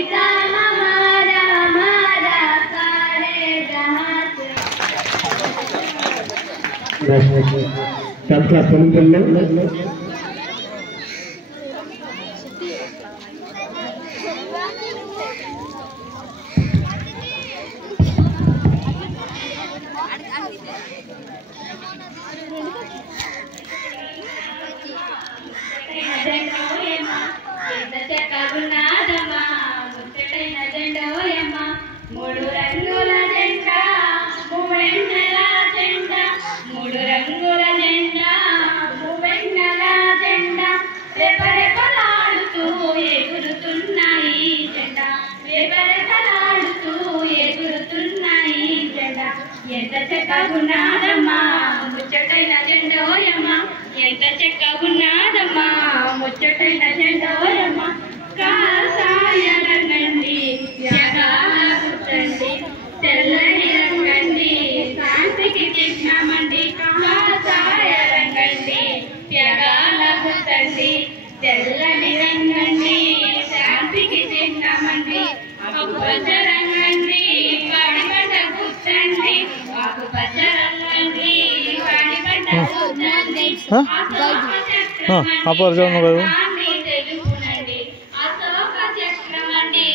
पिता हमारा हमारा सारे जहां से మూడు రంగుల జెండా మూవెన్నెల జెండా మూడు రంగుల జెండా మూవెన్నెల జెండా రెపరెపలాడుతూ ఎగురుతున్నాయి జెండా రెపరెపలాడుతూ ఎగురుతున్నాయి జెండా ఎంత చక్కగున్నాదమ్మా ముచ్చటైన జెండోయమ్మ ఎంత చక్కగున్నాదమ్మా ముచ్చటైన జెండోయమ్మ కాషాయ రంగండి తెల్లని రంగండి శాంతికి చిహ్నమండి కాషాయ రంగండి త్యాగాల గుర్తండి తెల్లని రంగండి శాంతికి చిహ్నమండి ఆకుపచ్చ రంగండి వాడిపడ్డ గుర్తండి ఆకుపచ్చ రంగండి వాడిపడ్డ గుర్తండి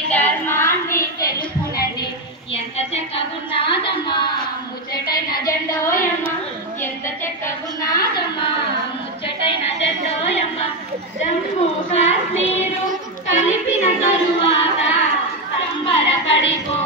ధర్మాన్ని తెలుపునండి ఎంత చక్కగున్నాదమ్మా ముచ్చటైన జెండోయమ్మ ఎంత చక్కగున్నాదమ్మా ముచ్చటైన జెండోయమ్మ జమ్మూ కాశ్మీరు కలిపిన తరువాత సంబరపడిపో